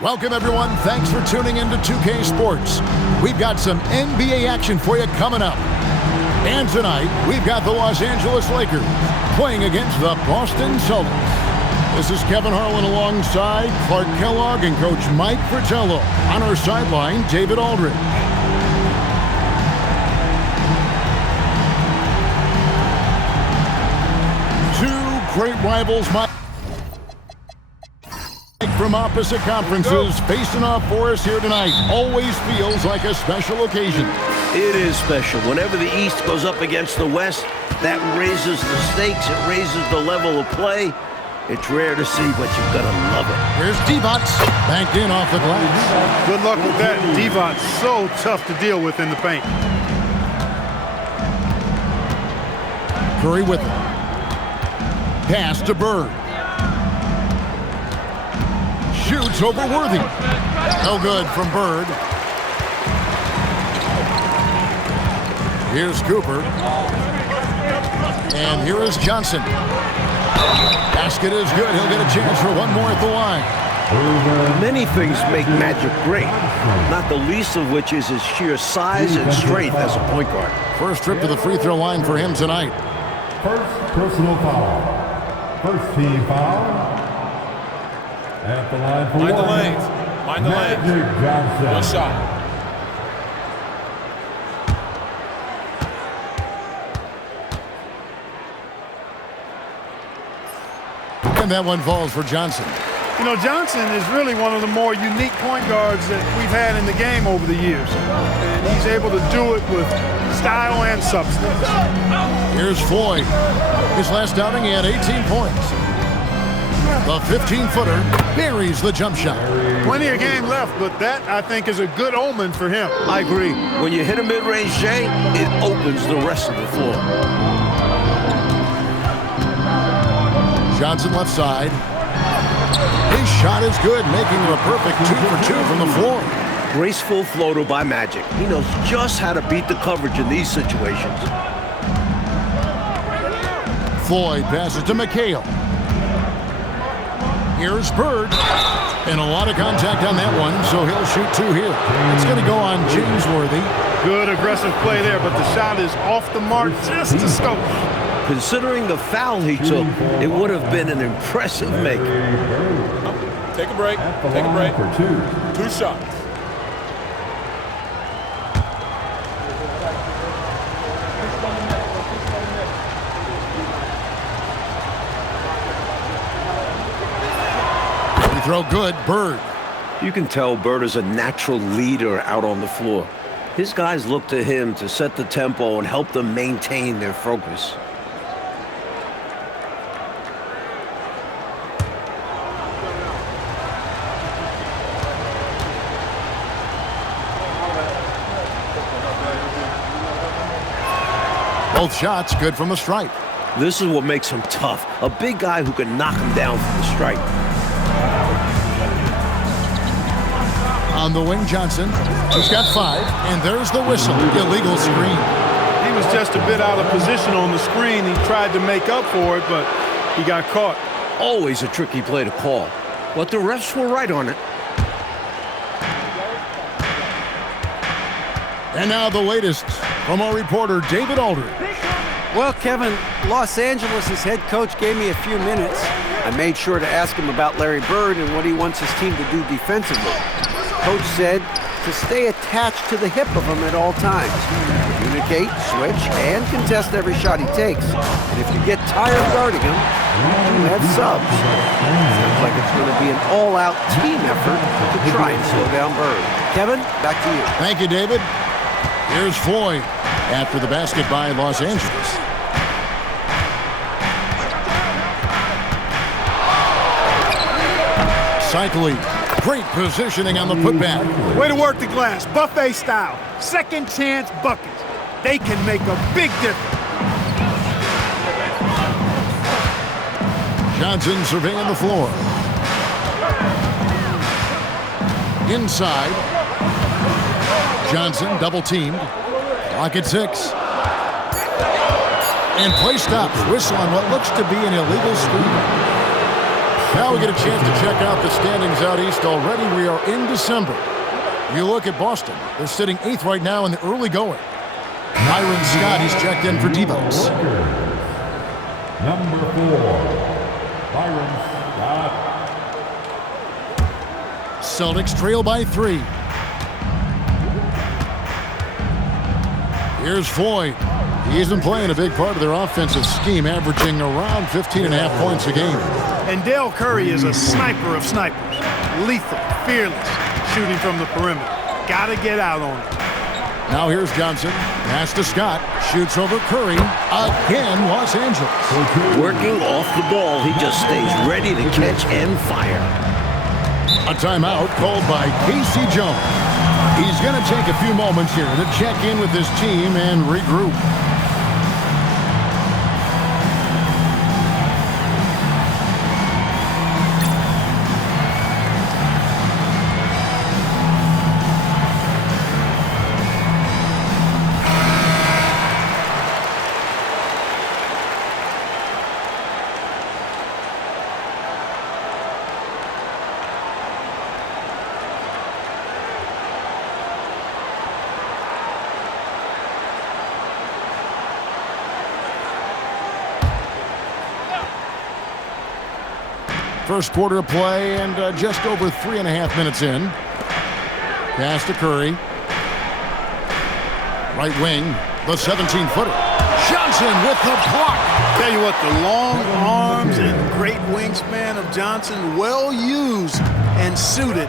Welcome, everyone. Thanks for tuning in to 2K Sports. We've got some NBA action for you coming up. And tonight, we've got the Los Angeles Lakers playing against the Boston Celtics. This is Kevin Harlan alongside Clark Kellogg and Coach Mike Fratello. On our sideline, David Aldridge. Two great rivals, Mike, from opposite conferences facing off for us here tonight. Always feels like a special occasion. It is special. Whenever the East goes up against the West, that raises the stakes. It raises the level of play. It's rare to see, but you've got to love it. Here's Divac, banked in off the glass. Good luck with that. Divac, so tough to deal with in the paint. Curry with it. Pass to Bird. Shoots over Worthy. No good from Bird. Here's Cooper. And here is Johnson. Basket is good. He'll get a chance for one more at the line. Many things make Magic great, not the least of which is his sheer size and strength as a point guard. First trip to the free throw line for him tonight. First personal foul. First team foul. At the line for Mind the one. lanes. Mind the lanes. Magic Johnson. One shot. And that one falls for Johnson. You know, Johnson is really one of the more unique point guards that we've had in the game over the years. And he's able to do it with style and substance. Here's Floyd. His last outing, he had 18 points. The 15-footer buries the jump shot. Plenty of game left, but that, I think, is a good omen for him. I agree. When you hit a mid-range J, it opens the rest of the floor. Johnson left side. His shot is good, making it a perfect 2 for 2 from the floor. Graceful floater by Magic. He knows just how to beat the coverage in these situations. Floyd passes to McHale. Here's Bird. And a lot of contact on that one, so he'll shoot 2 here. It's going to go on James Worthy. Good aggressive play there, but the shot is off the mark just a scope. Considering the foul he took, it would have been an impressive make. Take a break. Take a break. For two. 2 shots. Free throw good, Bird. You can tell Bird is a natural leader out on the floor. His guys look to him to set the tempo and help them maintain their focus. Both shots good from the stripe. This is what makes him tough. A big guy who can knock him down from the stripe. On the wing, Johnson. He's got 5, and there's the whistle. Illegal screen. He was just a bit out of position on the screen. He tried to make up for it, but he got caught. Always a tricky play to call, but the refs were right on it. And now the latest from our reporter, David Aldridge. Well, Kevin, Los Angeles' head coach gave me a few minutes. I made sure to ask him about Larry Bird and what he wants his team to do defensively. Coach said to stay attached to the hip of him at all times. Communicate, switch, and contest every shot he takes. And if you get tired guarding him, you have subs. Sounds like it's going to be an all-out team effort to try and slow down Bird. Kevin, back to you. Thank you, David. Here's Floyd after the basket by Los Angeles. Cycling. Great positioning on the putback. Way to work the glass, buffet style. Second chance buckets. They can make a big difference. Johnson surveying the floor. Inside. Johnson double teamed. Clock at 6. And play stops. Whistle on what looks to be an illegal screen. Now we get a chance to check out the standings out east already. We are in December. You look at Boston. They're sitting 8th right now in the early going. Myron Scott, he's checked in for Devos. Number 4, Byron Scott. Celtics trail by 3. Here's Floyd. He's been playing a big part of their offensive scheme, averaging around 15.5 points a game. And Dale Curry is a sniper of snipers. Lethal, fearless, shooting from the perimeter. Gotta get out on it. Now here's Johnson. Pass to Scott. Shoots over Curry. Again, Los Angeles. Working off the ball, he just stays ready to catch and fire. A timeout called by Casey Jones. He's going to take a few moments here to check in with his team and regroup. First quarter of play and just over 3.5 minutes in. Pass to Curry. Right wing, the 17-footer. Johnson with the block. Tell you what, the long arms and great wingspan of Johnson, well used and suited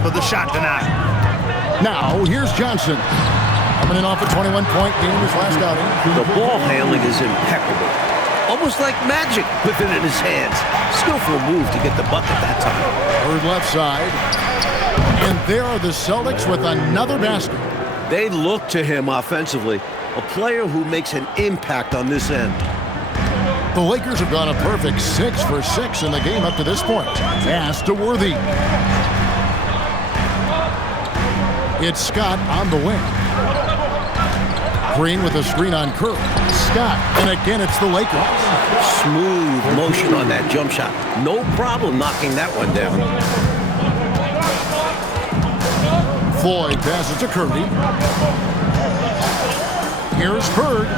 for the shot tonight. Now, here's Johnson. Coming in off a 21-point game his last outing. The ball handling is impeccable. Almost like magic with it in his hands. Skillful move to get the bucket that time. Third left side. And there are the Celtics with another basket. They look to him offensively. A player who makes an impact on this end. The Lakers have gone a perfect 6 for 6 in the game up to this point. Pass to Worthy. It's Scott on the wing. Green with a screen on Curry. Scott, and again it's the Lakers. Smooth motion on that jump shot. No problem knocking that one down. Floyd passes to Curry. Here's Bird.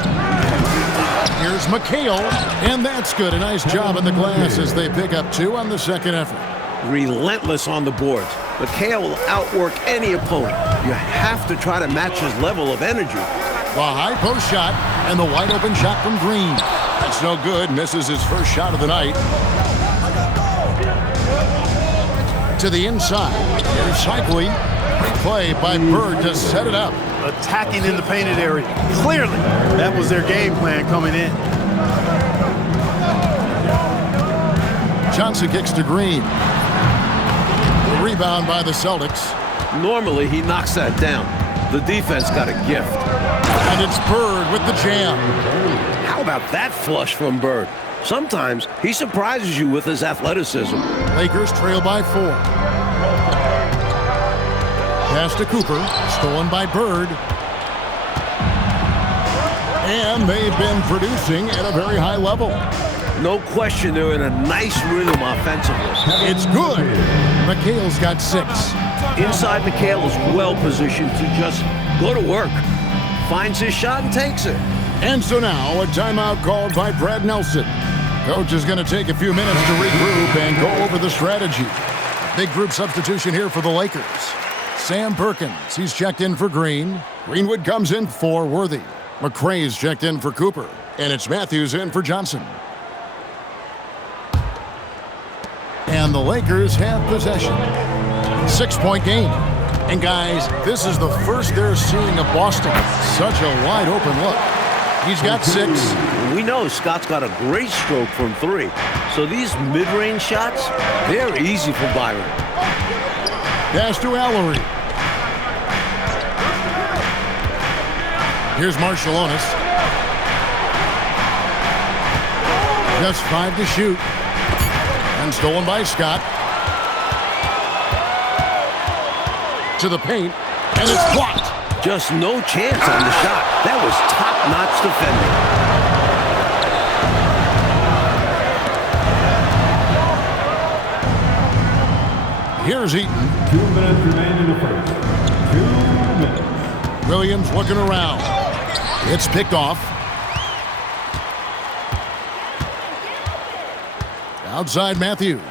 Here's McHale, and that's good. A nice job in the glass as they pick up 2 on the second effort. Relentless on the boards. McHale will outwork any opponent. You have to try to match his level of energy. The high post shot and the wide open shot from Green. That's no good. Misses his first shot of the night. To the inside. Here's Cycli. Play by Bird to set it up. Attacking in the painted area. Clearly, that was their game plan coming in. Johnson kicks to Green. The rebound by the Celtics. Normally, he knocks that down. The defense got a gift. And it's Bird with the jam. How about that flush from Bird? Sometimes he surprises you with his athleticism. Lakers trail by 4. Pass to Cooper, stolen by Bird. And they've been producing at a very high level. No question, they're in a nice rhythm offensively. It's good. McHale's got 6. Inside, McHale is well positioned to just go to work. Finds his shot and takes it. And so now, a timeout called by Brad Nelson. Coach is going to take a few minutes to regroup and go over the strategy. Big group substitution here for the Lakers. Sam Perkins, he's checked in for Green. Greenwood comes in for Worthy. McRae's checked in for Cooper. And it's Matthews in for Johnson. And the Lakers have possession. 6-point game. And guys, this is the first they're seeing of Boston. Such a wide open look. He's got 6. We know Scott's got a great stroke from 3. So these mid-range shots, they're easy for Byron. Pass to Allery. Here's Marciulionis. Just 5 to shoot. And stolen by Scott. To the paint. And it's blocked. Just no chance on the shot. That was top-notch defending. Here's Eaton. 2 minutes remain in the first. 2 minutes. Williams looking around. It's picked off. Outside Matthews.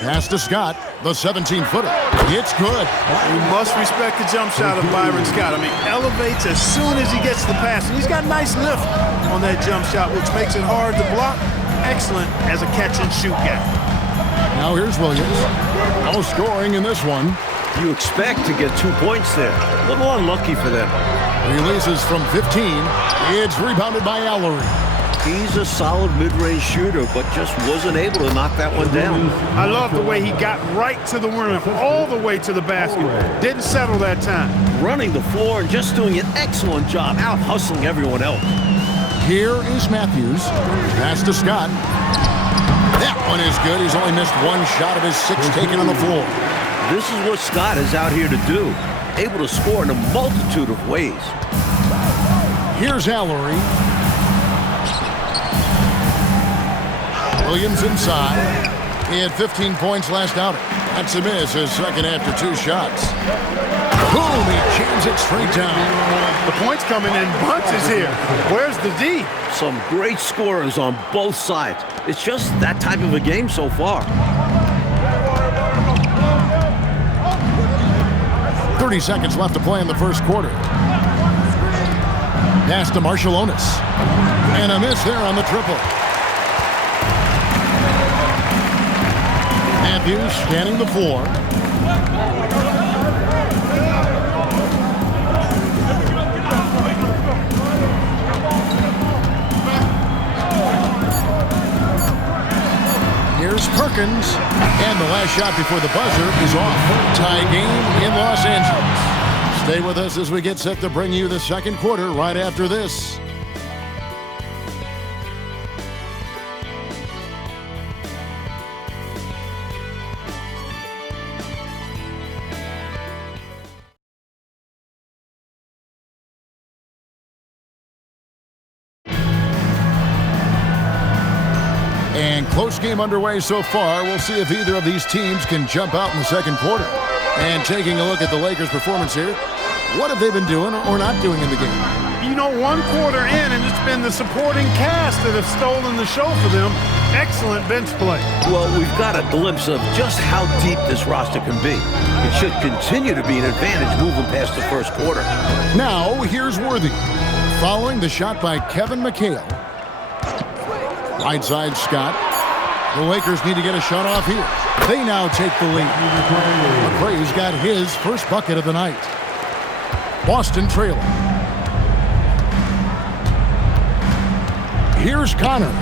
Pass to Scott, the 17-footer. It's good. You must respect the jump shot of Byron Scott. I mean, elevates as soon as he gets the pass. And he's got a nice lift on that jump shot, which makes it hard to block. Excellent as a catch-and-shoot guy. Now here's Williams. No scoring in this one. You expect to get 2 points there. A little unlucky for them. Releases from 15. It's rebounded by Ellery. He's a solid mid-range shooter, but just wasn't able to knock that one down. I love the way he got right to the rim, all the way to the basket. Didn't settle that time. Running the floor and just doing an excellent job out-hustling everyone else. Here is Matthews. Pass to Scott. That one is good. He's only missed one shot of his 6 taken on the floor. This is what Scott is out here to do. Able to score in a multitude of ways. Here's Ellery. Williams inside. He had 15 points last outing. That's a miss, his second after 2 shots. Boom, he jams it straight down. The points coming in bunches here. Where's the D? Some great scorers on both sides. It's just that type of a game so far. 30 seconds left to play in the first quarter. Pass to Marshallonis. And a miss there on the triple. Matthews scanning the floor. Here's Perkins. And the last shot before the buzzer is off. Tie game in Los Angeles. Stay with us as we get set to bring you the second quarter right after this. And close game underway so far. We'll see if either of these teams can jump out in the second quarter. And taking a look at the Lakers' performance here, what have they been doing or not doing in the game? You know, 1 quarter in, and it's been the supporting cast that have stolen the show for them. Excellent bench play. Well, we've got a glimpse of just how deep this roster can be. It should continue to be an advantage moving past the first quarter. Now, here's Worthy. Following the shot by Kevin McHale. Right side, Scott. The Lakers need to get a shot off here. They now take the lead. McRae's got his first bucket of the night. Boston trailing. Here's Connor.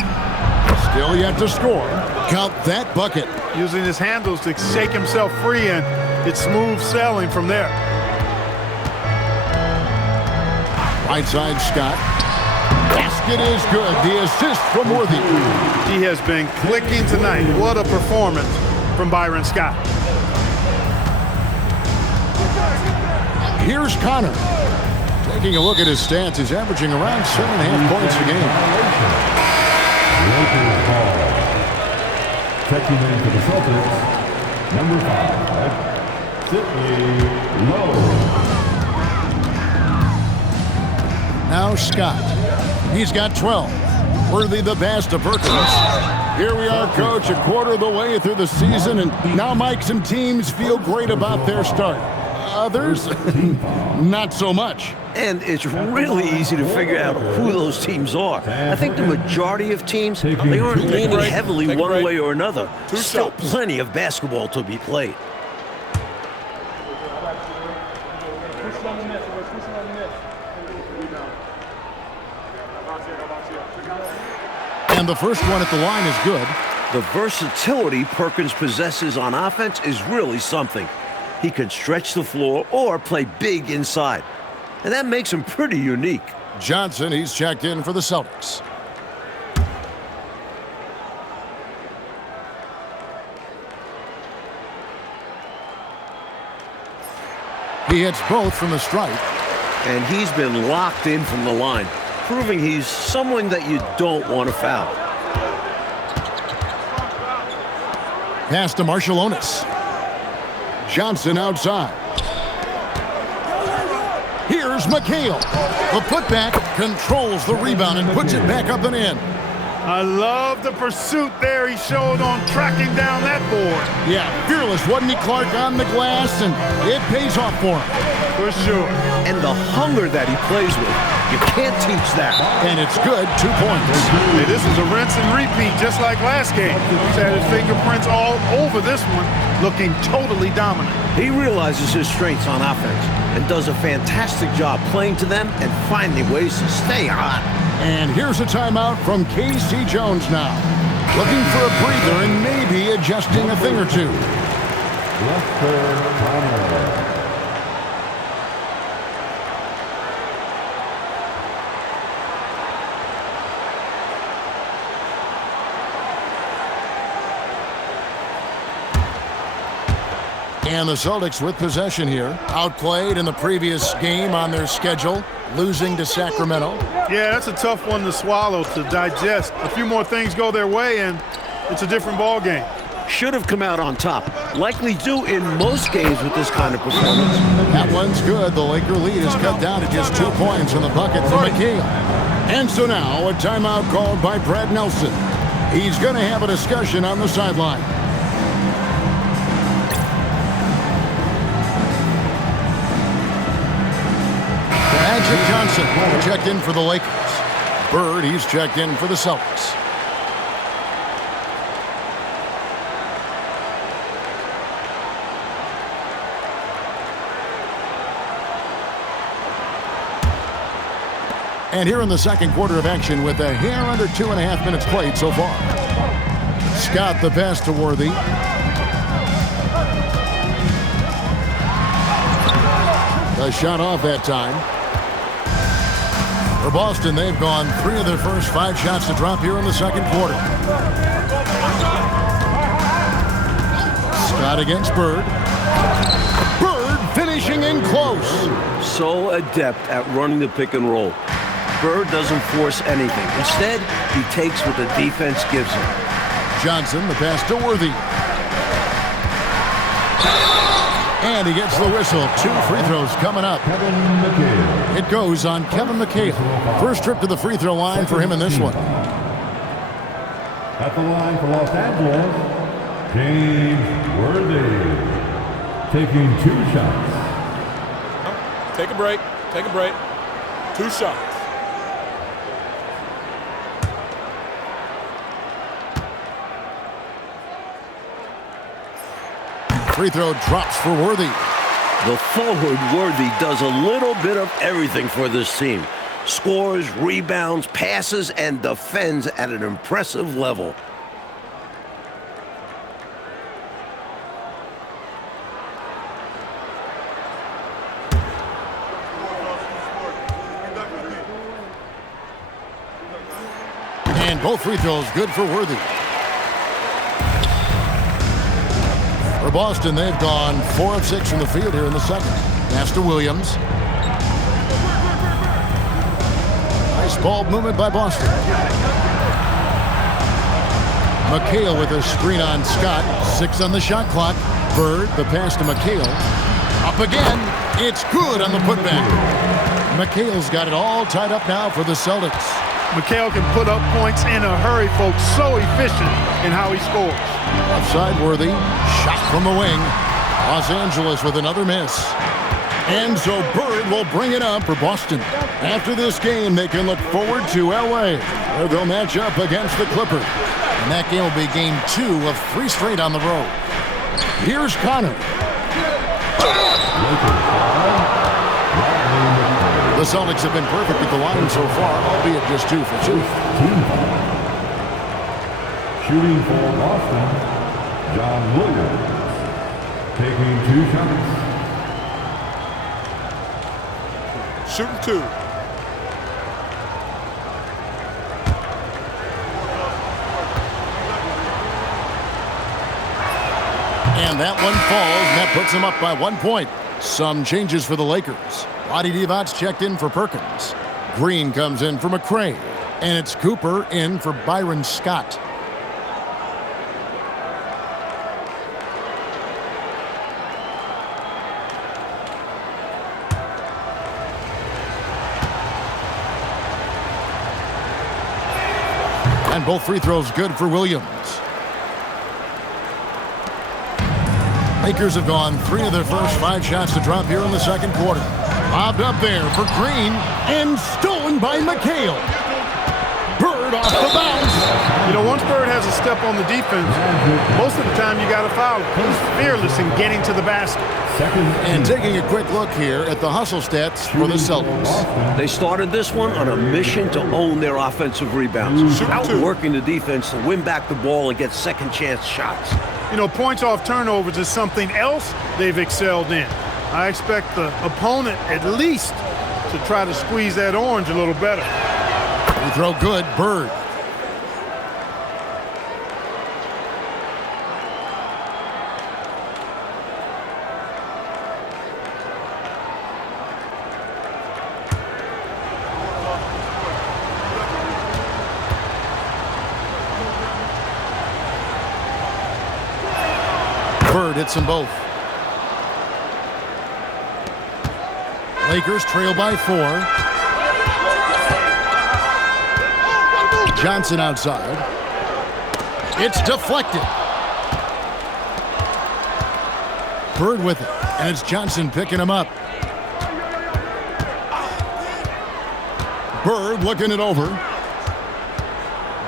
Still yet to score. Count that bucket. Using his handles to shake himself free, and it's smooth sailing from there. Right side, Scott. Basket is good. The assist from Worthy. He has been clicking tonight. What a performance from Byron Scott. Here's Connor. Taking a look at his stats, he's averaging around 7.5 points a game. Lakers ball. Checking in for the Celtics, number 5, Sidney Lowe. Now Scott. He's got 12. Worthy the pass to Perkins. Here we are, Coach, a quarter of the way through the season, and now Mike, some teams feel great about their start. Others, not so much. And it's really easy to figure out who those teams are. I think the majority of teams, they aren't leaning heavily one way or another. Still plenty of basketball to be played. And the first one at the line is good. The versatility Perkins possesses on offense is really something. He can stretch the floor or play big inside. And that makes him pretty unique. Johnson, he's checked in for the Celtics. He hits both from the stripe. And he's been locked in from the line, proving he's someone that you don't want to foul. Pass to Marshallonis. Johnson outside. Here's McHale. The putback controls the rebound and puts it back up and in. I love the pursuit there he showed on tracking down that board. Yeah, fearless, wasn't he, Clark, on the glass, and it pays off for him. For sure. And the hunger that he plays with, you can't teach that. And it's good, 2 points. Hey, this is a rinse and repeat, just like last game. He's had his fingerprints all over this one, looking totally dominant. He realizes his strengths on offense and does a fantastic job playing to them and finding ways to stay hot. And here's a timeout from K.C. Jones now. Looking for a breather and maybe adjusting a thing or two. And the Celtics with possession here. Outplayed in the previous game on their schedule, losing to Sacramento. Yeah, that's a tough one to swallow, to digest. A few more things go their way, and it's a different ball game. Should have come out on top. Likely do in most games with this kind of performance. That one's good. The Laker lead is cut down to just 2 points in the bucket for McHale. And so now a timeout called by Brad Nelson. He's going to have a discussion on the sideline. Magic Johnson checked in for the Lakers. Bird, he's checked in for the Celtics. And here in the second quarter of action with a hair under 2.5 minutes played so far. Scott the pass to Worthy. A shot off that time. For Boston, they've gone 3 of their first 5 shots to drop here in the second quarter. Scott against Bird. Bird finishing in close. So adept at running the pick and roll. Bird doesn't force anything. Instead, he takes what the defense gives him. Johnson, the pass to Worthy. And he gets the whistle. 2 free throws coming up. It goes on Kevin McHale. First trip to the free throw line for him in this one. At the line for Los Angeles, James Worthy. Taking 2 shots. Take a break. Take a break. 2 shots. Free throw drops for Worthy. The forward Worthy does a little bit of everything for this team. Scores, rebounds, passes, and defends at an impressive level. And both free throws good for Worthy. For Boston, they've gone 4 of 6 from the field here in the second. Pass to Williams. Nice ball movement by Boston. McHale with a screen on Scott. 6 on the shot clock. Bird, the pass to McHale. Up again. It's good on the putback. McHale's got it all tied up now for the Celtics. McHale can put up points in a hurry, folks. So efficient in how he scores. Outside Worthy, shot from the wing. Los Angeles with another miss. And so Bird will bring it up for Boston. After this game, they can look forward to L.A., where they'll match up against the Clippers. And that game will be game 2 of 3 straight on the road. Here's Connor. The Celtics have been perfect at the line so far, albeit just 2 for 2. Shooting for Boston, John Williams. Taking 2 shots. Shooting 2. And that one falls, and that puts them up by 1 point. Some changes for the Lakers. Lottie Divac checked in for Perkins. Green comes in for McRae. And it's Cooper in for Byron Scott. time, both free throws good for Williams. Lakers have gone 3 of their first 5 shots to drop here in the second quarter. Lobbed up there for Green and stolen by McHale. Bird off the bounce. You know, once Bird has a step on the defense, most of the time you got to foul him. He's fearless in getting to the basket. And taking a quick look here at the hustle stats for the Celtics. They started this one on a mission to own their offensive rebounds, outworking the defense to win back the ball and get second chance shots. You know, points off turnovers is something else they've excelled in. I expect the opponent at least to try to squeeze that orange a little better. Free throw good, Bird. Bird hits them both. Lakers trail by 4. Johnson outside. It's deflected. Bird with it, and it's Johnson picking him up. Bird looking it over.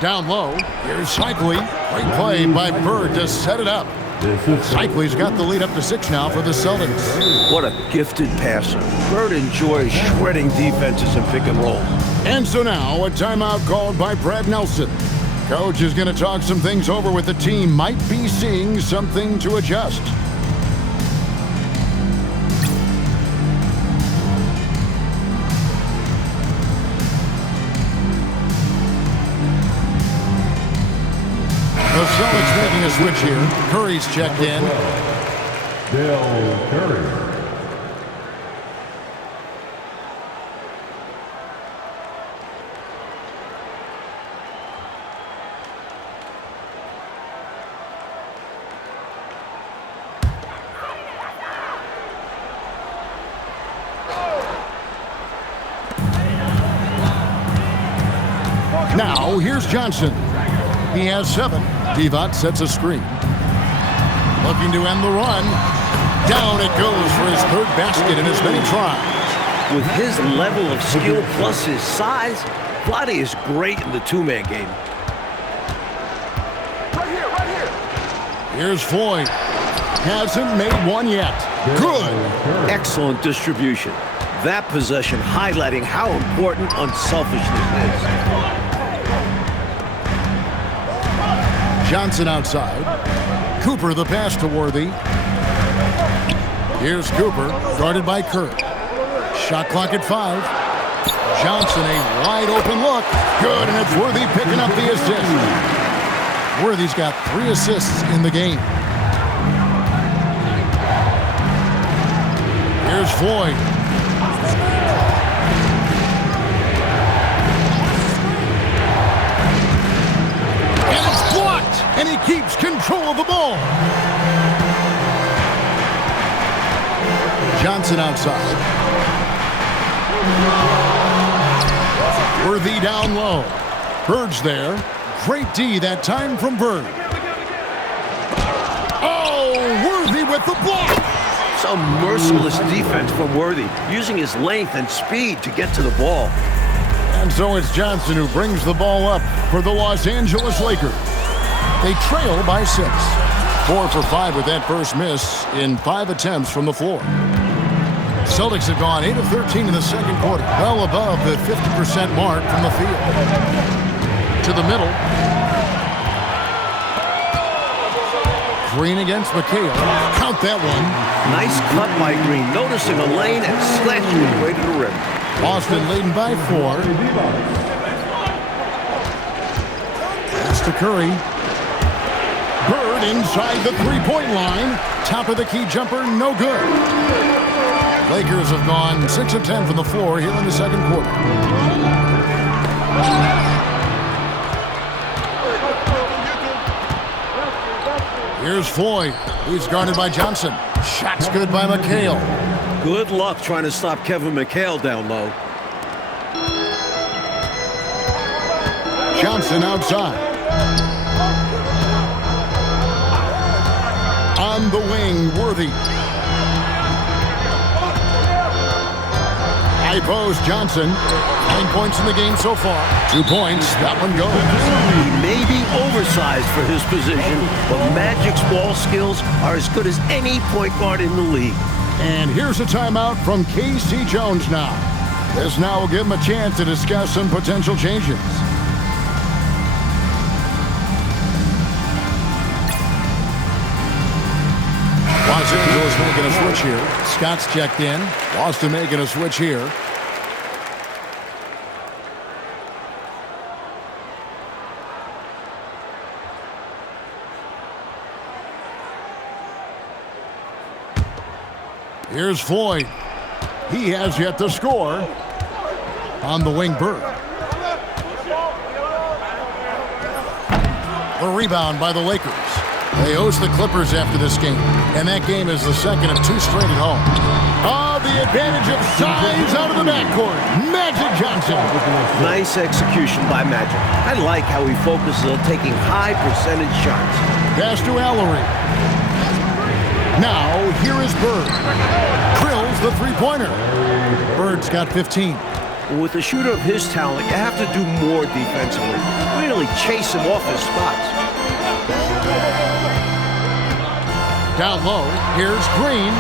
Down low. Here's Cycli. Great play by Bird to set it up. Cycli's got the lead up to 6 now for the Celtics. What a gifted passer. Bird enjoys shredding defenses and pick and roll. And so now a timeout called by Brad Nelson. Coach is going to talk some things over with the team. Might be seeing something to adjust. The Celtics making a switch here. Curry's checked in. Bill Curry. Now here's Johnson. He has 7. Divac sets a screen. Looking to end the run. Down it goes for his 3rd basket in as many tries. With his level of skill plus his size, Vlade is great in the 2-man game. Right here. Here's Floyd. Hasn't made one yet. Good. Excellent distribution. That possession highlighting how important unselfishness is. Johnson outside. Cooper the pass to Worthy. Here's Cooper, guarded by Kirk. Shot clock at 5. Johnson, a wide open look. Good, and it's Worthy picking up the assist. Worthy's got 3 assists in the game. Here's Floyd. And it's blocked, and he keeps control of the ball. Johnson outside. Worthy down low. Bird's there. Great D that time from Bird. Oh, Worthy with the block. Some merciless defense from Worthy, using his length and speed to get to the ball. And so it's Johnson who brings the ball up for the Los Angeles Lakers. They trail by 6. 4 for 5 with that first miss in 5 attempts from the floor. Celtics have gone 8 of 13 in the second quarter, well above the 50% mark from the field. To the middle. Green against McHale. Count that one. Nice cut by Green, noticing a lane and slashing his way to the rim. Boston leading by 4. Pass to Curry. Bird inside the three-point line. Top of the key jumper, no good. Lakers have gone 6 of 10 from the floor here in the second quarter. Here's Floyd. He's guarded by Johnson. Shot's good by McHale. Good luck trying to stop Kevin McHale down low. Johnson outside. On the wing, Worthy. High post, Johnson. 9 points in the game so far. 2 points. That one goes. He may be oversized for his position, but Magic's ball skills are as good as any point guard in the league. And here's a timeout from K.C. Jones now. This now will give him a chance to discuss some potential changes. Los Angeles making a switch here. Scott's checked in. Boston making a switch here. Here's Floyd. He has yet to score. On the wing, Bird. The rebound by the Lakers. They host the Clippers after this game, and that game is the second of 2 straight at home. Oh, the advantage of size out of the backcourt. Magic Johnson. Nice execution by Magic. I like how he focuses on taking high percentage shots. Pass to Allery. Now, here is Bird. Drills the three-pointer. Bird's got 15. With a shooter of his talent, you have to do more defensively. Really chase him off his spots. Down low, here's Green.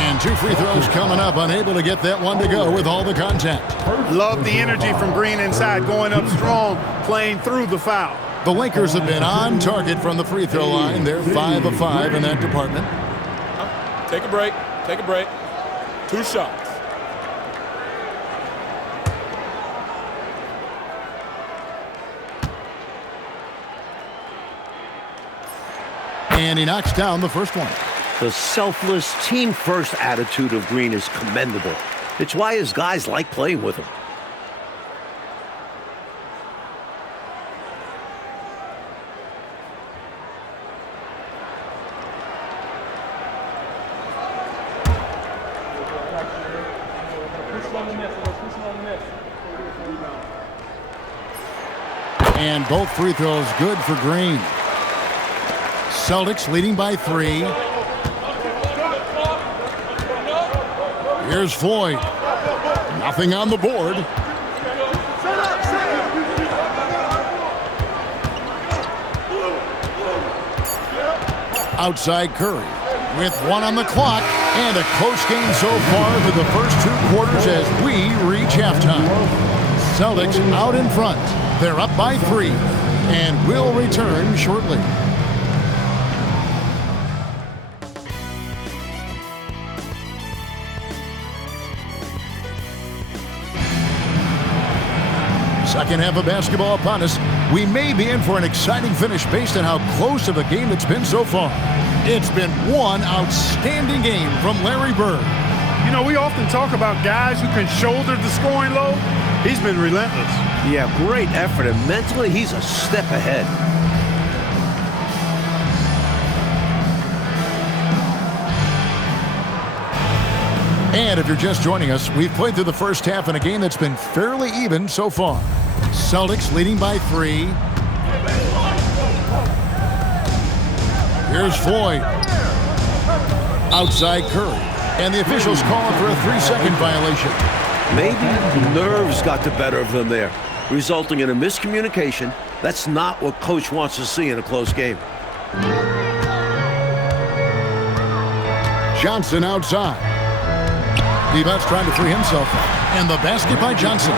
And 2 free throws coming up, unable to get that one to go with all the contact. Love the energy from Green inside, going up strong, playing through the foul. The Lakers have been on target from the free throw line. They're 5 of 5 in that department. Take a break. Take a break. 2 shots. And he knocks down the first one. The selfless, team-first attitude of Green is commendable. It's why his guys like playing with him. And both free throws good for Green. Celtics leading by 3. Here's Floyd. Nothing on the board. Outside Curry with 1 on the clock and a close game so far for the first 2 quarters as we reach halftime. Celtics out in front. They're up by 3 and will return shortly. Second half of basketball upon us. We may be in for an exciting finish based on how close of a game it's been so far. It's been one outstanding game from Larry Bird. You know, we often talk about guys who can shoulder the scoring load. He's been relentless. Yeah, great effort, and mentally he's a step ahead. And if you're just joining us, we've played through the first half in a game that's been fairly even so far. Celtics leading by 3. Here's Floyd. Outside Curry. And the officials calling for a 3-second violation. Maybe nerves got the better of them there, resulting in a miscommunication. That's not what coach wants to see in a close game. Johnson outside. Divac trying to free himself up. And the basket by Johnson.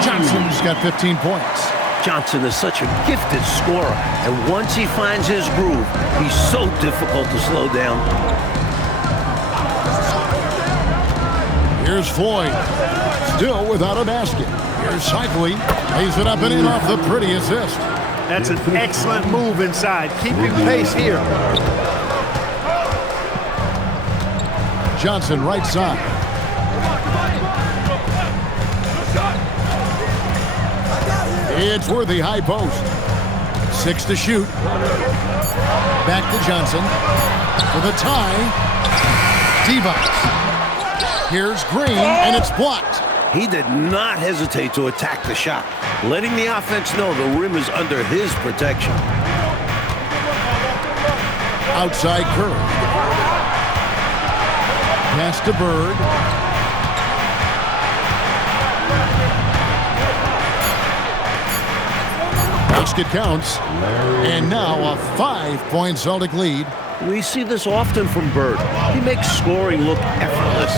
Johnson's got 15 points. Johnson is such a gifted scorer, and once he finds his groove, he's so difficult to slow down. Here's Floyd. Still without a basket. Here's Cycling. Lays it up and in off the pretty assist. That's an excellent move inside. Keeping pace here. Johnson right side. It's Worthy high post. 6 to shoot. Back to Johnson. For the tie. Divac. Here's Green, and it's blocked. He did not hesitate to attack the shot, letting the offense know the rim is under his protection. Outside Curry. Pass to Bird. Basket counts. And now a 5-point Celtic lead. We see this often from Bird. He makes scoring look effortless.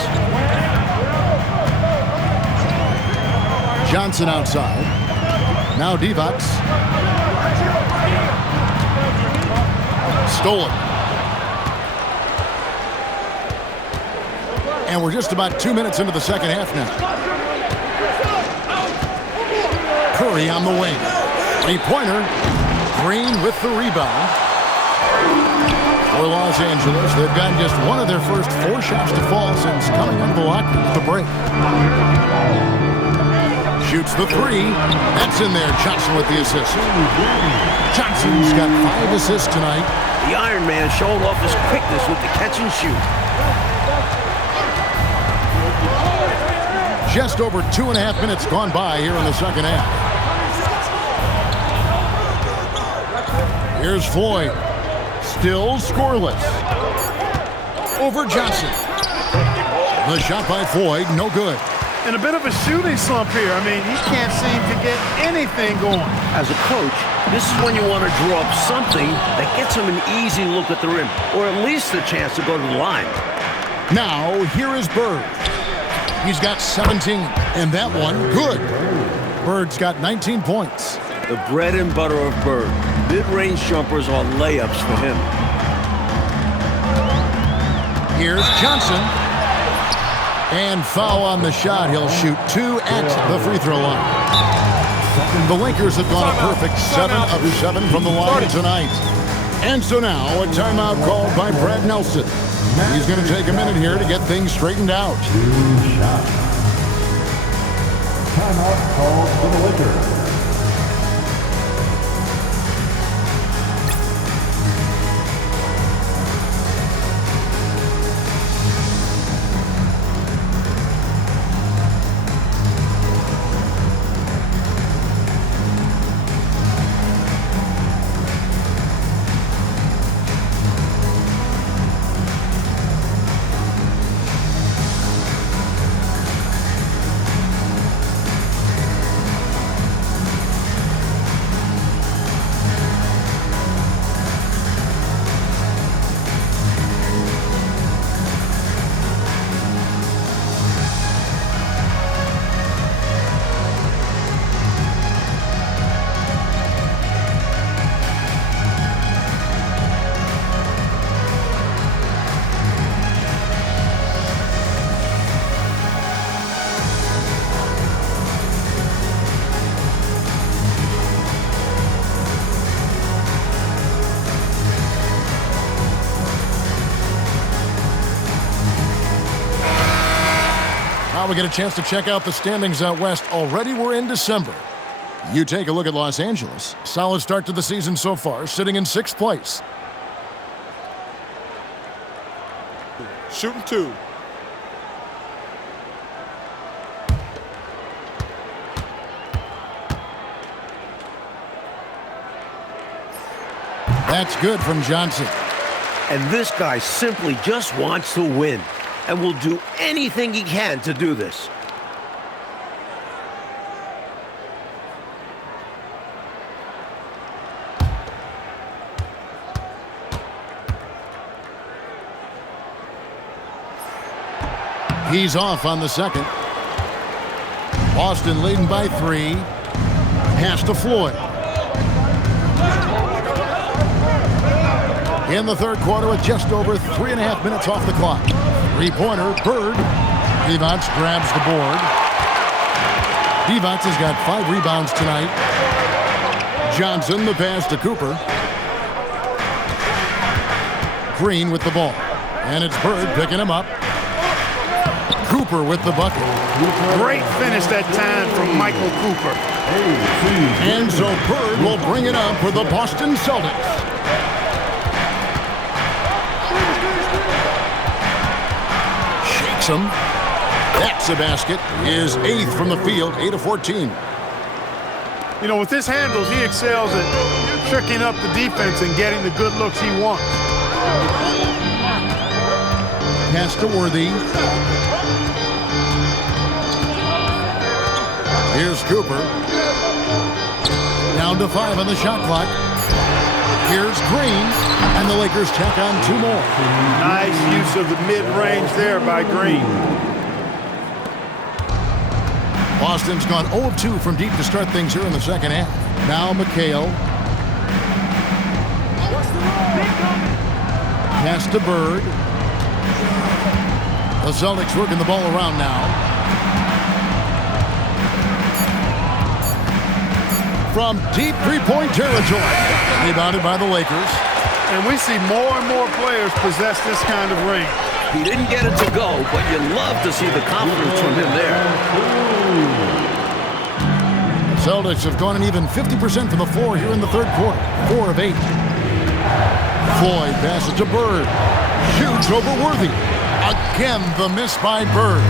Johnson outside. Now Divac. Stolen. And we're just about 2 minutes into the second half now. Curry on the wing. Three-pointer. Green with the rebound. For Los Angeles, they've gotten just one of their first 4 shots to fall since coming into the locker room at the break. Shoots the 3. That's in there. Johnson with the assist. Johnson's got 5 assists tonight. The Iron Man showing off his quickness with the catch and shoot. Just over 2.5 minutes gone by here in the second half. Here's Floyd. Still scoreless. Over Johnson. The shot by Floyd, no good. And a bit of a shooting slump here. I mean, he can't seem to get anything going. As a coach, this is when you want to draw up something that gets him an easy look at the rim, or at least a chance to go to the line. Now, here is Bird. He's got 17, and that one, good. Bird's got 19 points. The bread and butter of Bird. Mid-range jumpers are layups for him. Here's Johnson. And foul on the shot. He'll shoot 2 at the free throw line. The Lakers have gone a perfect 7 of 7 from the line tonight. And so now, a timeout called by Brad Nelson. He's going to take a minute here to get things straightened out. 2 shots. Timeout called for the Lakers. Now we get a chance to check out the standings out west. Already we're in December. You take a look at Los Angeles. Solid start to the season so far, sitting in 6th place. Shooting 2. That's good from Johnson. And this guy simply just wants to win and will do anything he can to do this. He's off on the second. Boston leading by 3. Pass to Floyd. In the third quarter with just over 3.5 minutes off the clock. Three-pointer, Bird. Divac grabs the board. Divac has got 5 rebounds tonight. Johnson, the pass to Cooper. Green with the ball. And it's Bird picking him up. Cooper with the bucket. Great finish that time from Michael Cooper. And so Bird will bring it up for the Boston Celtics. Shakes him. That's a basket. His 8th from the field, 8 of 14. You know, with his handles, he excels at tricking up the defense and getting the good looks he wants. Pass to Worthy. Here's Cooper. Down to 5 on the shot clock. Here's Green, and the Lakers tack on 2 more. Nice use of the mid-range there by Green. Boston's gone 0 of 2 from deep to start things here in the second half. Now McHale. Pass to Bird. The Celtics working the ball around now. From deep three-point territory. Rebounded by the Lakers. And we see more and more players possess this kind of range. He didn't get it to go, but you love to see the confidence from him there. The Celtics have gone an even 50% from the floor here in the third quarter. 4 of 8. Floyd passes to Bird. Shoots over Worthy. Again, the miss by Bird.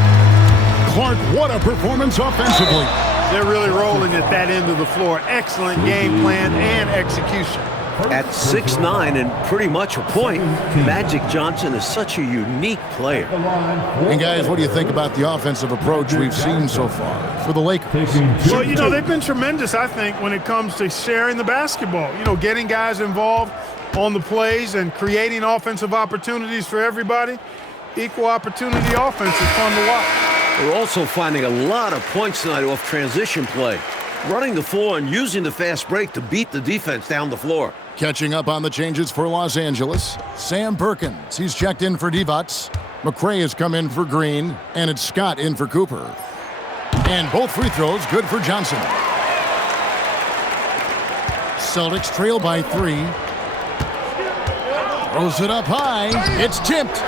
Clark, what a performance offensively. They're really rolling at that end of the floor. Excellent game plan and execution. At 6'9" and pretty much a point, Magic Johnson is such a unique player. And guys, what do you think about the offensive approach we've seen so far for the Lakers? Well, you know, they've been tremendous, I think, when it comes to sharing the basketball. You know, getting guys involved on the plays and creating offensive opportunities for everybody. Equal opportunity offense is fun to watch. We're also finding a lot of points tonight off transition play. Running the floor and using the fast break to beat the defense down the floor. Catching up on the changes for Los Angeles, Sam Perkins. He's checked in for Divac. McRae has come in for Green, and it's Scott in for Cooper. And both free throws good for Johnson. Celtics trail by 3. Throws it up high. It's tipped.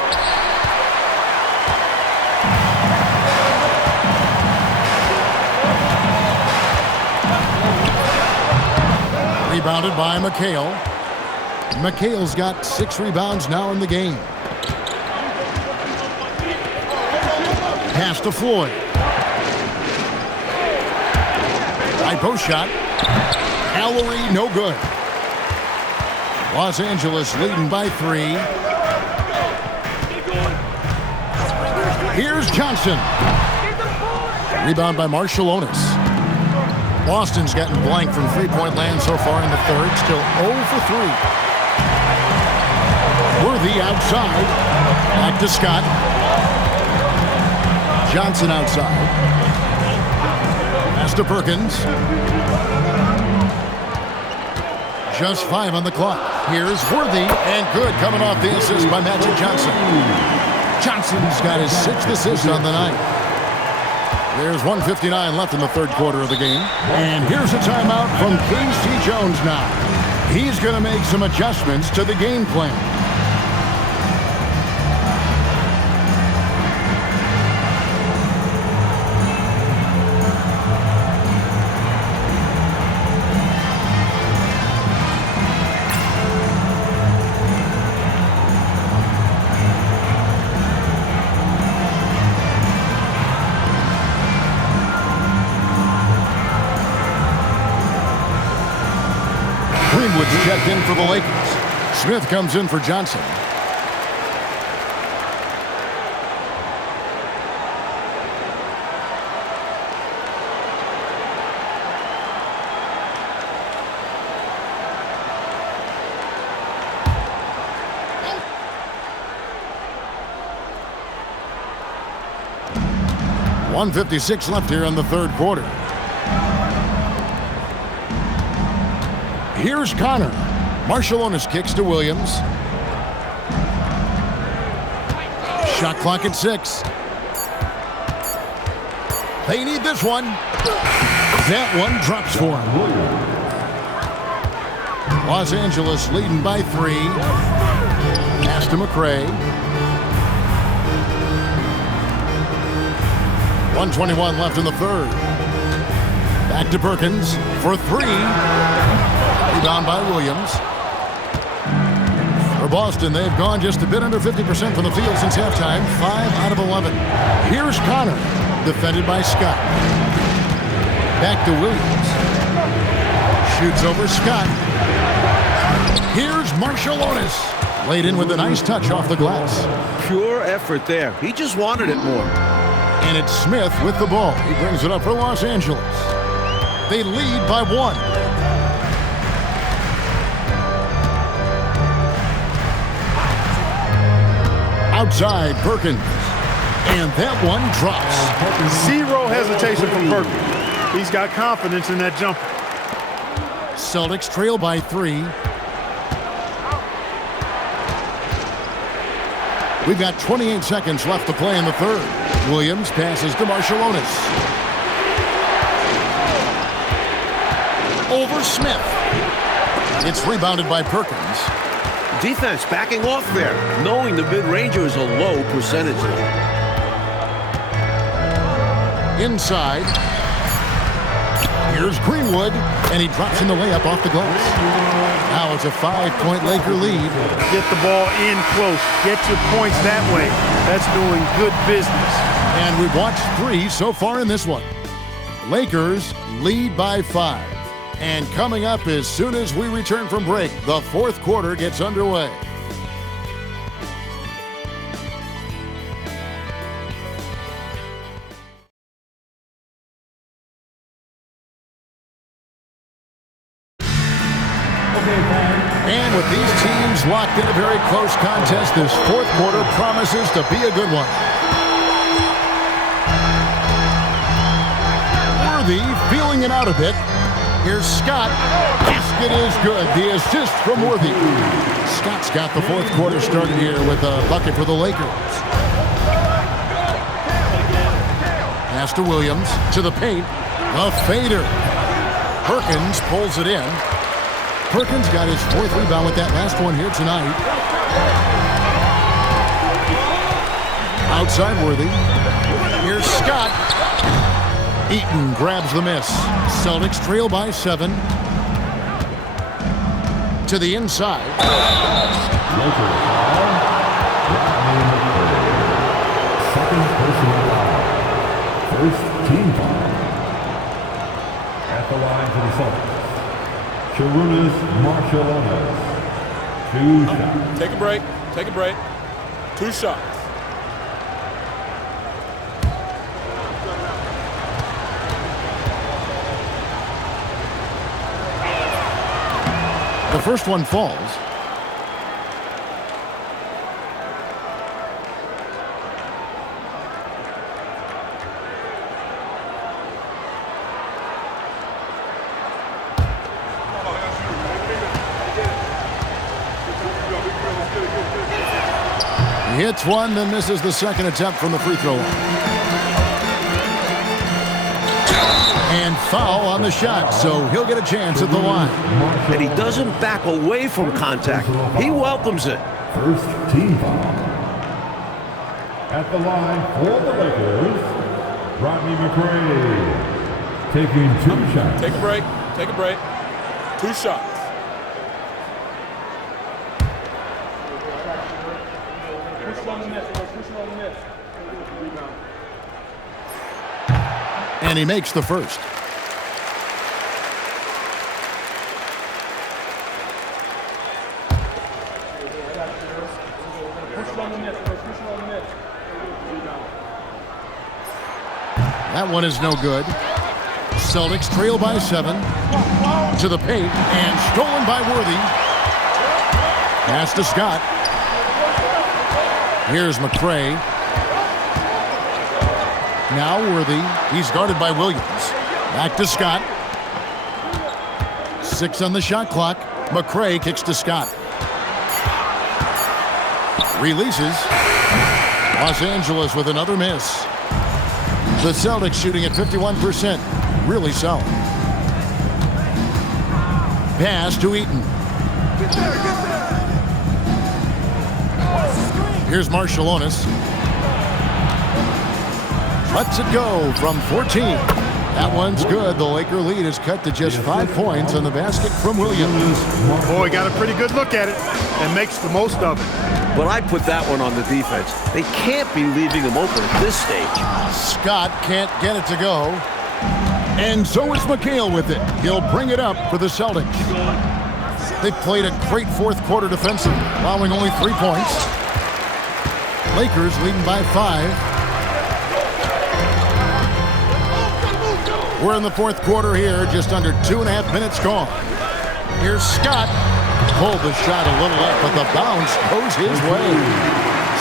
Rebounded by McHale. McHale's got 6 rebounds now in the game. Pass to Floyd. High post shot. Allery, no good. Los Angeles leading by 3. Here's Johnson. Rebound by Marciulionis. Boston's gotten blank from three-point land so far in the third. Still 0 for 3. Worthy outside. Back to Scott. Johnson outside. Pass to Perkins. Just 5 on the clock. Here's Worthy. And good coming off the assist by Magic Johnson. Johnson's got his 6th assist on the night. There's 1:59 left in the third quarter of the game. And here's a timeout from K.C. Jones now. He's going to make some adjustments to the game plan. Checked in for the Lakers. Smith comes in for Johnson. .156 left here in the third quarter. Here's Connor. Marciulionis kicks to Williams. Shot clock at 6. They need this one. That one drops for him. Los Angeles leading by 3. Pass to McRae. 1:21 left in the third. Back to Perkins for 3. Rebound by Williams. For Boston, they've gone just a bit under 50% from the field since halftime, 5 out of 11. Here's Connor, defended by Scott. Back to Williams. Shoots over Scott. Here's Marciulionis. Laid in with a nice touch off the glass. Pure effort there. He just wanted it more. And it's Smith with the ball. He brings it up for Los Angeles. They lead by 1. Outside, Perkins. And that one drops. Zero hesitation from Perkins. He's got confidence in that jumper. Celtics trail by 3. We've got 28 seconds left to play in the third. Williams passes to Marciulionis. Over Smith. It's rebounded by Perkins. Defense backing off there, knowing the mid-ranger is a low percentage there. Inside. Here's Greenwood, and he drops in the layup off the glass. Now it's a 5-point Laker lead. Get the ball in close. Get your points that way. That's doing good business. And we've watched 3 so far in this one. Lakers lead by 5. And coming up as soon as we return from break, the fourth quarter gets underway. And with these teams locked in a very close contest, this fourth quarter promises to be a good one. Worthy feeling it out a bit. Here's Scott. Basket is good. The assist from Worthy. Scott's got the fourth quarter started here with a bucket for the Lakers. Pass to Williams. To the paint. A fader. Perkins pulls it in. Perkins got his 4th rebound with that last one here tonight. Outside Worthy. Here's Scott. Eaton grabs the miss. Celtics trail by 7. To the inside. Second personal foul. First team foul. At the line for the Celtics. Sharunas Marciulionis. 2 shots. Take a break. Take a break. 2 shots. The first one falls. He hits one, then misses the second attempt from the free throw line. And foul on the shot, so he'll get a chance at the line. And he doesn't back away from contact. He welcomes it. First team foul. At the line for the Lakers, Rodney McRae taking 2 shots. Take a break. Take a break. 2 shots. And he makes the first. That one is no good. Celtics trail by 7. To the paint and stolen by Worthy. Pass to Scott. Here's McRae. Now Worthy. He's guarded by Williams. Back to Scott. 6 on the shot clock. McRae kicks to Scott. Releases. Los Angeles with another miss. The Celtics shooting at 51%. Really solid. Pass to Eaton. Here's Marciulionis. Lets it go from 14. That one's good. The Laker lead is cut to just 5 points on the basket from Williams. Boy, got a pretty good look at it and makes the most of it. But I put that one on the defense. They can't be leaving him open at this stage. Scott can't get it to go. And so is McHale with it. He'll bring it up for the Celtics. They've played a great fourth quarter defensively, allowing only 3 points. Lakers leading by 5. We're in the fourth quarter here, just under 2.5 minutes gone. Here's Scott. Pulled the shot a little up, but the bounce goes his way.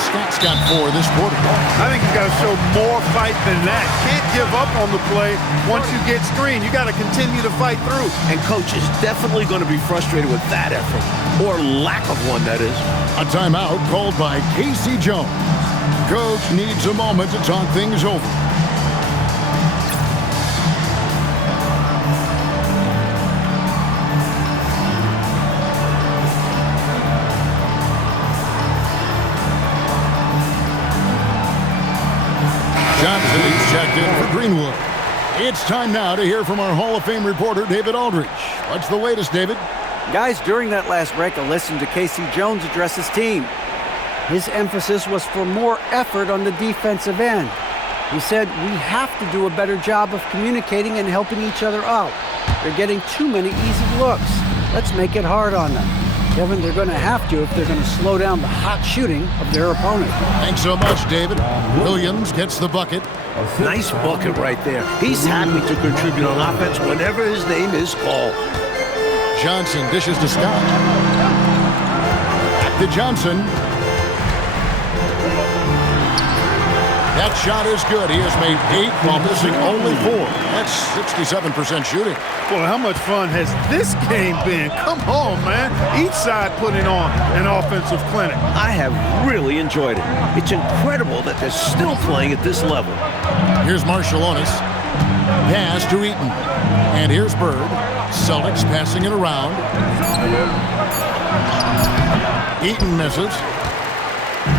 Scott's got 4 this quarter. I think he's got to show more fight than that. Can't give up on the play once you get screened. You got to continue to fight through. And coach is definitely going to be frustrated with that effort, or lack of one, that is. A timeout called by Casey Jones. Coach needs a moment to talk things over. Johnson is checked in for Greenwood. It's time now to hear from our Hall of Fame reporter, David Aldridge. What's the latest, David? Guys, during that last break, I listened to Casey Jones address his team. His emphasis was for more effort on the defensive end. He said, we have to do a better job of communicating and helping each other out. They're getting too many easy looks. Let's make it hard on them. Kevin, they're going to have to if they're going to slow down the hot shooting of their opponent. Thanks so much, David. Williams gets the bucket. Nice bucket right there. He's happy to contribute on offense whenever his name is called. Johnson dishes to Scott. Back to Johnson. That shot is good. He has made 8 while missing only 4. That's 67% shooting. Boy, how much fun has this game been? Come on, man. Each side putting on an offensive clinic. I have really enjoyed it. It's incredible that they're still playing at this level. Here's Marshallonis. Pass to Eaton. And here's Bird. Celtics passing it around. Eaton misses.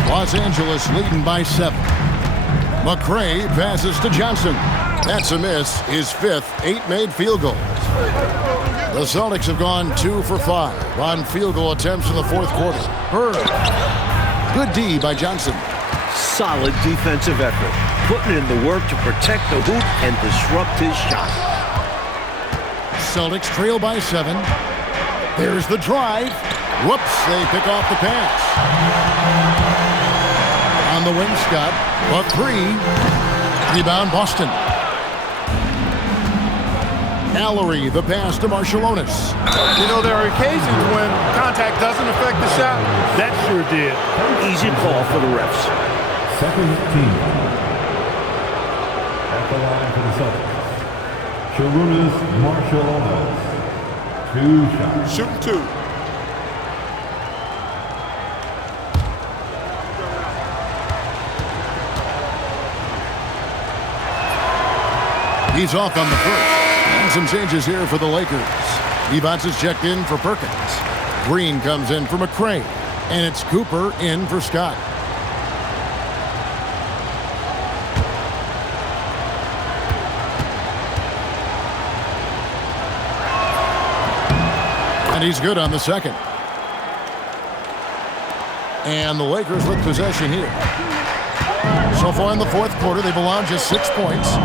Los Angeles leading by 7. McRae passes to Johnson. That's a miss. His 5th 8 field goals. The Celtics have gone 2 for 5 on field goal attempts in the fourth quarter. Bird. Good D by Johnson. Solid defensive effort. Putting in the work to protect the hoop and disrupt his shot. Celtics trail by 7. There's the drive. Whoops, they pick off the pass. On the wing, Scott. A 3. Rebound, Boston. Mallory, the pass to Marshallonis. You know, there are occasions when contact doesn't affect the shot. That sure did. Easy call for the refs. Second team. At the line for the Celtics. Sharunas Marshallonis. 2 shots. Shooting 2. He's off on the first. And some changes here for the Lakers. Evans is checked in for Perkins. Green comes in for McRae. And it's Cooper in for Scott. And he's good on the second. And the Lakers with possession here. So far in the fourth quarter, they've allowed just 6 points.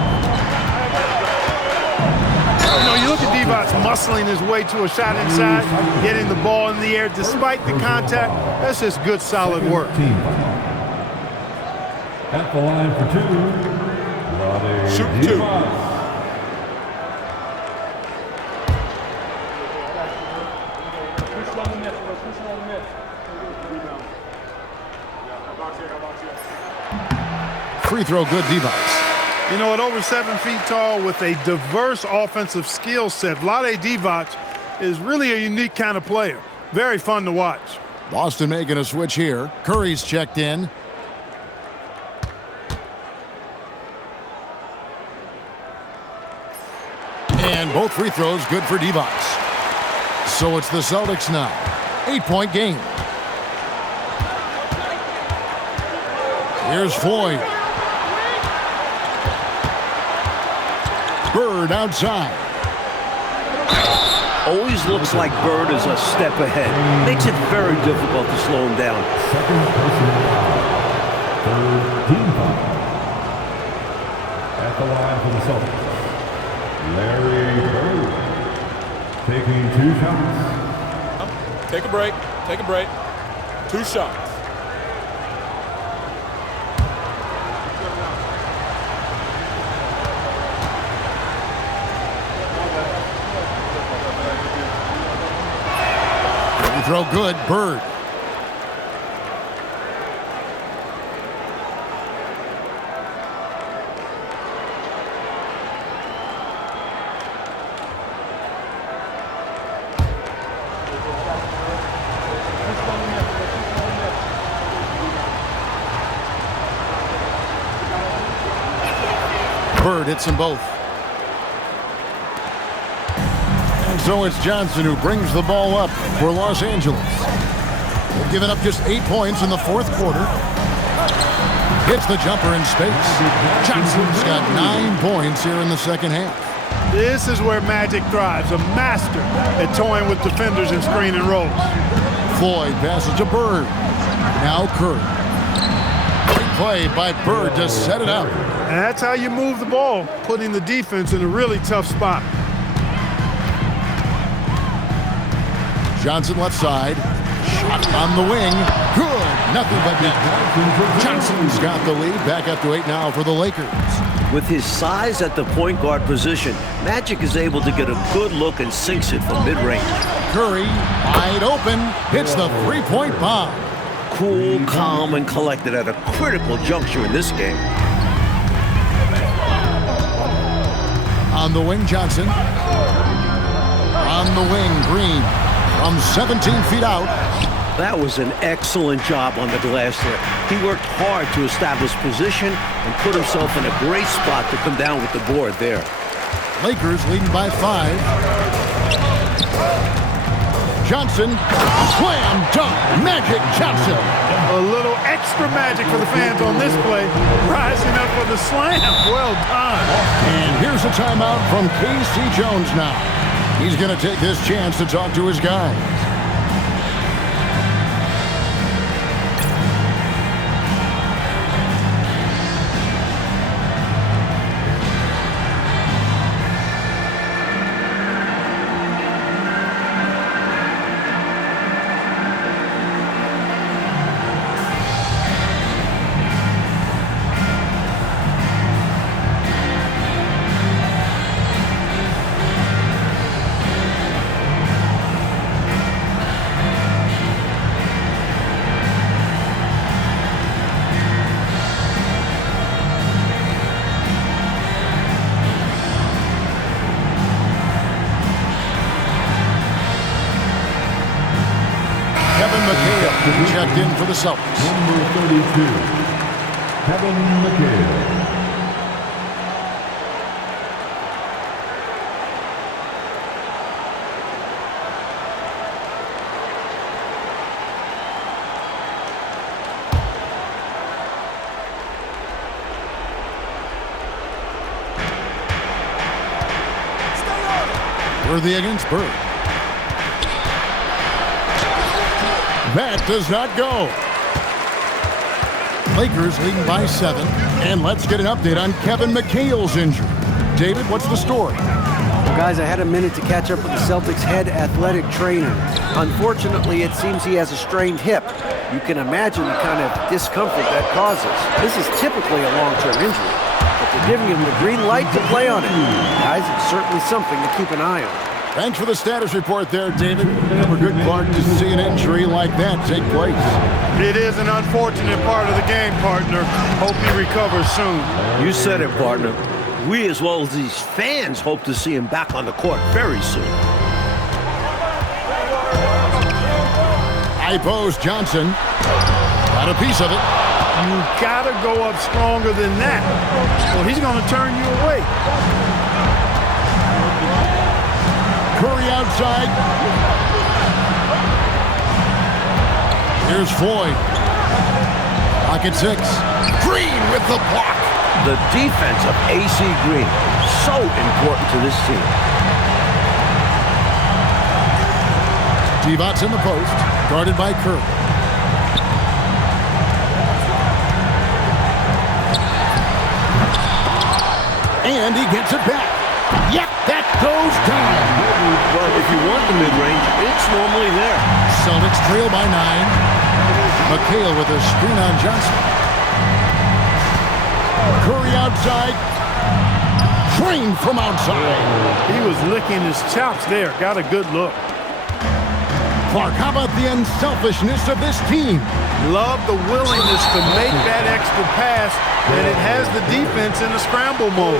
You know, you look at Divac muscling his way to a shot inside, getting the ball in the air despite the contact. That's just good, solid work. At the line for 2. Shooting 2. Free throw good, Divac. You know, at over 7 feet tall with a diverse offensive skill set, Vlade Divac is really a unique kind of player. Very fun to watch. Boston making a switch here. Curry's checked in. And both free throws good for Divac. So it's the Celtics now. 8-point game. Here's Floyd. Bird outside. Always looks like Bird is a step ahead. Makes it very difficult to slow him down. Second personal foul. Third team foul. At the line for the Celtics, Larry Bird. Taking 2 shots. Take a break. Take a break. 2 shots. Throw good, Bird. Bird hits them both. And so it's Johnson who brings the ball up for Los Angeles. They've given up just 8 points in the fourth quarter. Hits the jumper in space. Johnson's got 9 points here in the second half. This is where Magic thrives, a master at toying with defenders and screen and rolls. Floyd passes to Bird. Now Curry. Great play by Bird to set it up. And that's how you move the ball, putting the defense in a really tough spot. Johnson left side. Shot on the wing. Good. Nothing but net. Johnson's got the lead. Back up to 8 now for the Lakers. With his size at the point guard position, Magic is able to get a good look and sinks it from mid-range. Curry, wide open, hits the three-point bomb. Cool, calm, and collected at a critical juncture in this game. On the wing, Johnson. On the wing, Green. From 17 feet out. That was an excellent job on the glass there. He worked hard to establish position and put himself in a great spot to come down with the board there. Lakers leading by 5. Johnson, slam dunk, Magic Johnson. A little extra magic for the fans on this play. Rising up for the slam. Well done. And here's a timeout from K.C. Jones now. He's going to take this chance to talk to his guys. Checked in for the Celtics. Number 32, Kevin McHale. Worthy against Bird. That does not go. Lakers leading by 7. And let's get an update on Kevin McHale's injury. David, what's the story? Well, guys, I had a minute to catch up with the Celtics head athletic trainer. Unfortunately, it seems he has a strained hip. You can imagine the kind of discomfort that causes. This is typically a long-term injury, but they're giving him the green light to play on it. Guys, it's certainly something to keep an eye on. Thanks for the status report there, David. Never good, Clark, to see an injury like that take place. It is an unfortunate part of the game, partner. Hope he recovers soon. You said it, partner. We, as well as these fans, hope to see him back on the court very soon. High post, Johnson. Got a piece of it. You gotta go up stronger than that. Well, he's gonna turn you away. Curry outside. Here's Floyd. Pocket 6. Green with the block. The defense of AC Green, so important to this team. Divac in the post, guarded by Kerr. And he gets it back. Yep, that goes down. Well, if you want the mid-range, it's normally there. Celtics trail by 9. McHale with a screen on Johnson. Curry outside. Drained from outside. He was licking his chops there. Got a good look. Clark, how about the unselfishness of this team? Love the willingness to make that extra pass, and it has the defense in a scramble mode.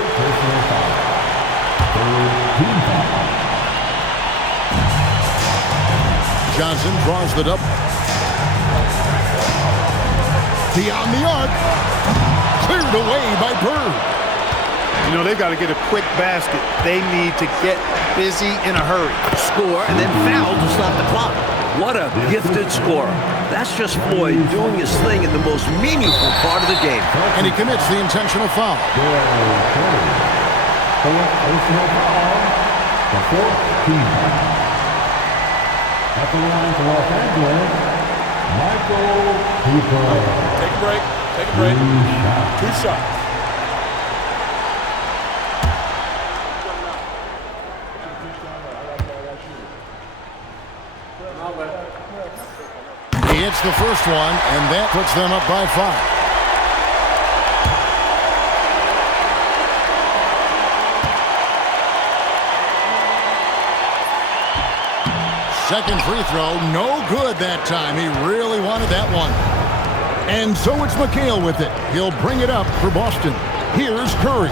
Johnson draws the double. Beyond the arc. Cleared away by Bird. You know, they've got to get a quick basket. They need to get busy in a hurry. Score and then foul to stop the clock. What a gifted scorer. That's just Floyd doing his thing in the most meaningful part of the game. And he commits the intentional foul. Personal foul. The 4th team. At the line for Los Angeles, Michael Cooper. Take a break. Take a break. 2 shots. He hits the first one, and that puts them up by 5. Second free throw, no good that time. He really wanted that one. And so it's McHale with it. He'll bring it up for Boston. Here's Curry.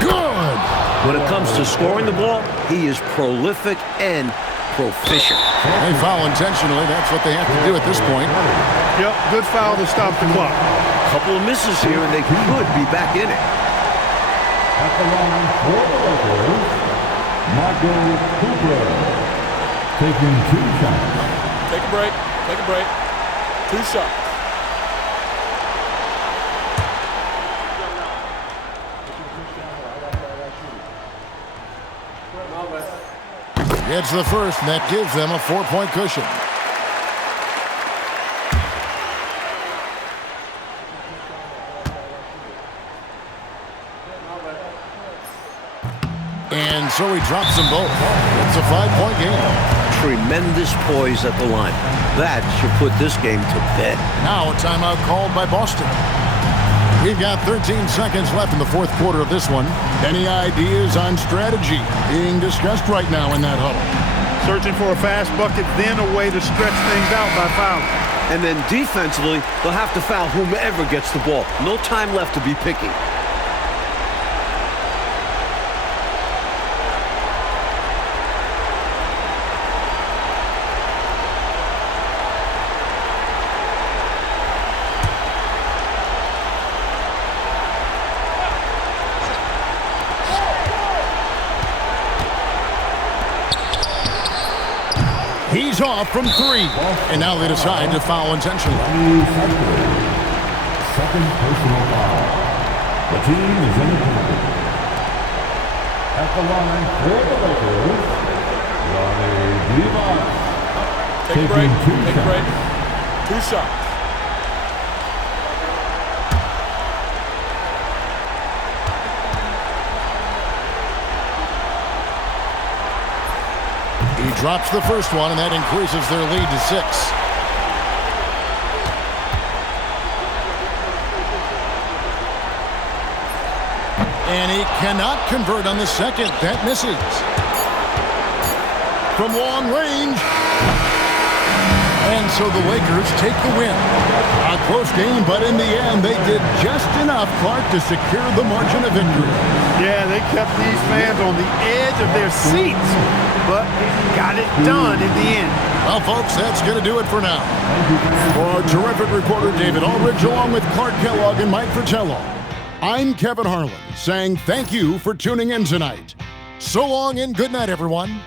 Good! When it comes to scoring the ball, he is prolific and proficient. They foul intentionally. That's what they have to do at this point. Yep, good foul to stop the clock. Couple of misses here, and they could be back in it. At the line for the Lakers, Michael Cooper. Taking 2 shots. Take a break. Take a break. 2 shots. Gets the first, and that gives them a 4-point cushion. And so he drops them both. It's a 5-point game. Tremendous poise at the line. That should put this game to bed. Now a timeout called by Boston. We've got 13 seconds left in the 4th quarter of this one. Any ideas on strategy being discussed right now in that huddle? Searching for a fast bucket, then a way to stretch things out by fouling. And then defensively, they'll have to foul whomever gets the ball. No time left to be picky. He's off from 3. And now they decide to foul intentionally. Second personal foul. The team is in the penalty. At the line for the Lakers, Divac. Take a break. Take a break. 2 shots. He drops the first one, and that increases their lead to 6. And he cannot convert on the second. That misses. From long range. And so the Lakers take the win. A close game, but in the end, they did just enough, Clark, to secure the margin of victory. Yeah, they kept these fans on the edge of their seats, but got it done in the end. Well, folks, that's going to do it for now. For our terrific reporter, David Aldridge, along with Clark Kellogg and Mike Fratello, I'm Kevin Harlan, saying thank you for tuning in tonight. So long and good night, everyone.